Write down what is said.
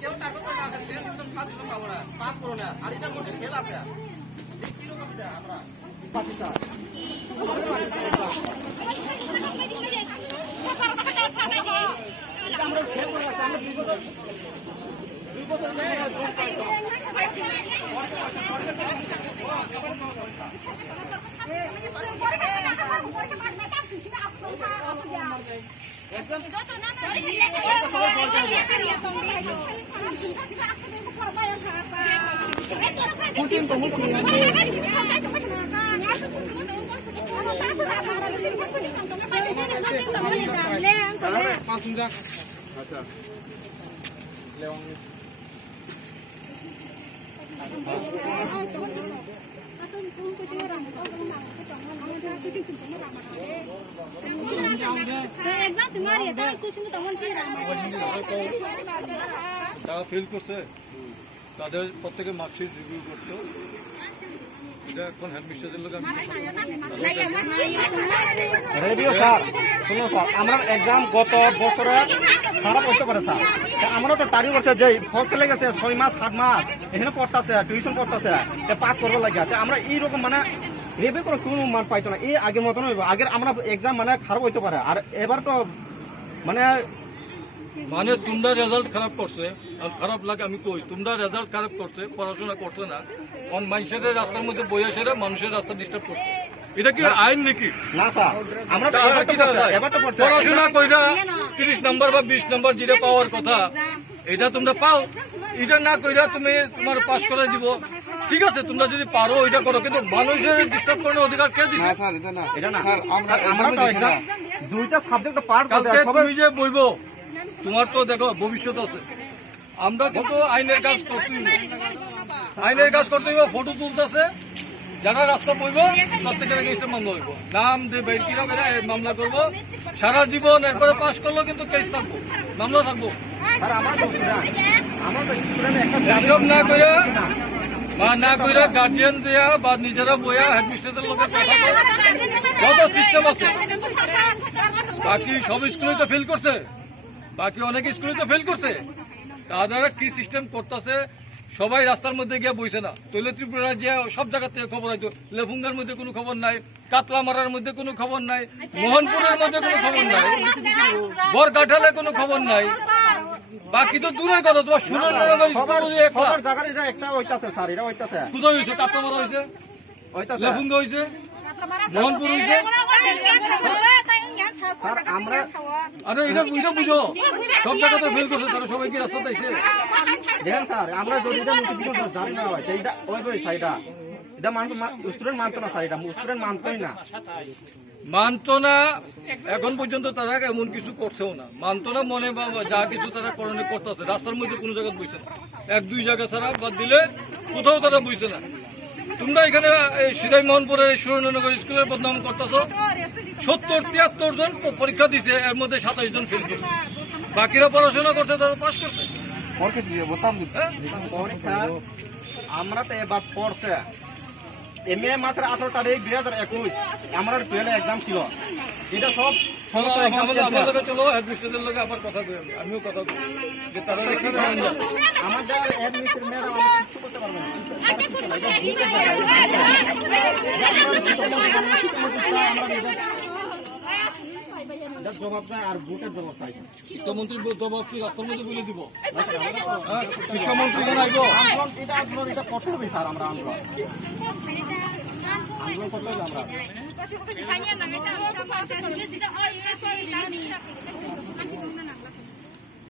কেউ টাকা না আছে সেলফিশন খাদ্য খাবো না পাপ করো না আর এটার মধ্যে খেল আছে এই কিরকম এটা আমরা পাকিস্তান আমরা খেল করে রাখছি আমরা দুই বছর তারা ফেল করছে তাদের প্রত্যেকে মার্কশিট রিভিউ করতো এটা এখন হেডমিস্ট্রেসের লোক রেডিও স্যার শুনুন স্যার আমরা এক্সাম গত বছরে খারাপ হতে পারে স্যার আমরা তো তারিখ বলছে যে ফল চলে গেছে 6 মাস 7 মাস এখানে পড়তেছে টিউশন পড়তেছে পাস করবো লাগে আমরা এইরকম মানে রেভিউ করে কোনো মান পাইতো না এই আগের মতন আগের আমরা এক্সাম মানে খারাপ হইতে পারে আর এবার তো মানে তোমরা রেজাল্ট খারাপ করছে আর খারাপ লাগে আমি কই তোমরা রেজাল্ট খারাপ করছে পড়াশোনা করছে না অন মানুষের রাস্তার মধ্যে বইয়া সেরা মানুষের রাস্তা ডিস্টার্ব করছে এটা কি আইন নাকি না স্যার আমরা পড়াশোনা কইরা 30 নম্বর বা 20 নম্বর যেটা পাওয়ার কথা এটা তোমরা পাও এটা না কইরা তুমি তোমার পাস করে দিব ঠিক আছে তোমরা যদি পারো ওইটা করো কিন্তু মানুষের ডিস্টার্ব করার অধিকার কে দিছে না স্যার এটা না স্যার আমরা তো এক্সাম দুইটা সাবজেক্ট পার করতে তুমি যে বইবো তোমার তো দেখো ভবিষ্যৎ আছে আমরা কিন্তু আইনের কাজ করতে হইব ফটো তুলতেছে যারা রাস্তা বইব প্রত্যেকের এগেইনস্টে মামলা হইব নাম দিয়ে বের কিরা বেরা মামলা করবো সারা জীবন এরপরে পাস করলেও কিন্তু কেস থাকবো মামলা থাকবো এসব না করে বা না কইরা গার্জিয়ান দেয়া বা নিজেরা বইয়া হেডমিস্ট্রেসের লোকের কথা যত সিস্টেম আছে বাকি সব স্কুলে তো ফেল করছে বাকি অনেক স্কুলে তো ফেল করছে তারা কি সিস্টেম করতেছে সবাই রাস্তার মধ্যে গিয়ে বইছে না তৈল ত্রিপুরা যে সব জায়গা থেকে খবর হয়তো লেফুঙ্গার মধ্যে কোনো খবর নাই কাতলামারার মধ্যে কোনো খবর নাই মোহনপুরের মধ্যে কোনো খবর নাই বরকাঠালে কোনো খবর নাই বাকি তো দূরের কথা তোমার সুরেন্দ্রনগর কোথায় হয়েছে কাতলামারা হয়েছে লেফুঙ্গা হয়েছে মোহনপুর হয়েছে আরে এটা বুঝো সব জায়গাতে ফেল করছে তারা সবাই কি রাস্তাতে আইছে দেখেন স্যার আমরা যদি এটা নোটিফিকেশন জারি না হয় এটা ওই সাইডা এটা স্টুডেন্ট মানতো না স্যার এটা স্টুডেন্ট মানতোই না মানতো না এখন পর্যন্ত তারা এমন কিছু করছেও না মানতো না মনে বা যা কিছু তারা করণে করতেছে রাস্তার মধ্যে কোনো জায়গায় বইছে না 1-2 জায়গা ছাড়া বাদ দিলে কোথাও তারা বইছে না তোমরা এখানে এই সিদাই মোহনপুরের সুরেন্দ্রনগর স্কুলের বদনাম করতেছ 70-73 জন পরীক্ষা দিছে এর মধ্যে 27 জন ফেল করছে বাকিরা পড়াশোনা করছে তারা পাস করছে পরীক্ষা আমরা তো এবার পড়ছে মে মাসের 18 তারিখ 2021 আমরা 12 এক্সাম ছিল এটা সব চলো হেডমিস্ট্রেসের লোক আবার কথা বলি আমিও কথা বলি যে তারা কি করেন আমাদের হেডমিস্ট্রেস ম্যাডাম কিছু করতে পারবে না জবাব চাই আর ভোটের জবাব চাই শিক্ষামন্ত্রীর জবাব কি রাস্তার মধ্যে বলে দিব শিক্ষামন্ত্রী আইব এটা করতে হবে স্যার আমরা আন্দোলন করতে হবে আমরা